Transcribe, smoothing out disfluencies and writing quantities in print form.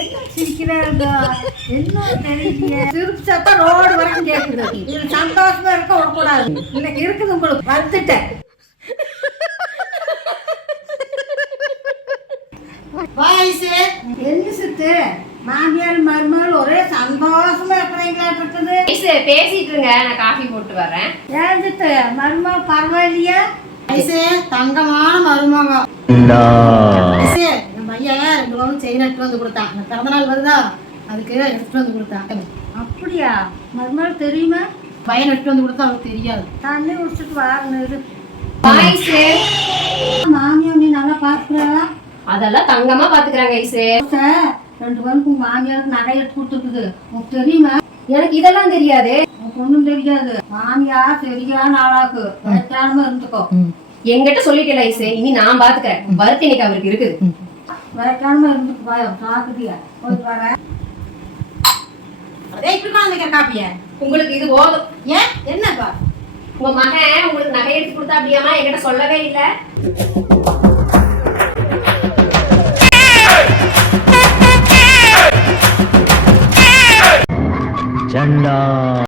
என்ன சிரிக்கிறாங்க என்ன தெரியல சிரிப்பு சத்தம் ரோடு வரைக்கும் கேட்குது இது சந்தோஷமா இருக்க விடக்கூடாது இன்னைக்கு இருக்குது உங்களுக்கு வந்துட்டேன் என்ன சித்து மாமியார் மருமகள் ஒரே சந்தோஷமா இருக்கிறீங்களாட்டு இருக்குது பேசிட்டு இருங்க நான் காஃபி போட்டு வரேன் ஏன் சித்து மருமகள் பரவாயில்லையா தங்கமான மருமகம் நம்ம ஐயா 2 பவுன் செயின் எடுத்து வந்து கொடுத்தான் பிறந்த நாள் வருதா அதுக்கு எடுத்துட்டு வந்து கொடுத்தான் அப்படியா மருமகள் தெரியுமா பையன் எடுத்து வந்து கொடுத்தா அவருக்கு தெரியாது தண்ணி குடிச்சிட்டு வாங்கினது மாமியார் நீ நல்லா பாத்துக்கிறாளா அதெல்லாம் தங்கமா பாத்துக்கிறாங்க 2 பவுனுக்கு மாமியாருக்கு நகை எடுத்து கொடுத்துருக்குது உனக்கு தெரியுமா எனக்கு இதெல்லாம் தெரியாது உனக்கு ஒண்ணும் தெரியாது மாமியார் சரியான ஆளாக்கு வயசானமா இருந்துக்கோ என்கிட்ட சொல்லிட்டே இனி நான் பாத்துக்கிறேன் வருத்தி இன்னைக்கு அவருக்கு இருக்குது வயசானமா இருந்துக்கு பயம் சாக்குதியா போய் வரேன் அதே இப்படி காப்பிய உங்களுக்கு இது போதும் ஏன் என்னப்பா உங்க மகன் உங்களுக்கு நகை எடுத்து கொடுத்தா அப்படியாமா என்கிட்ட சொல்லவே இல்லை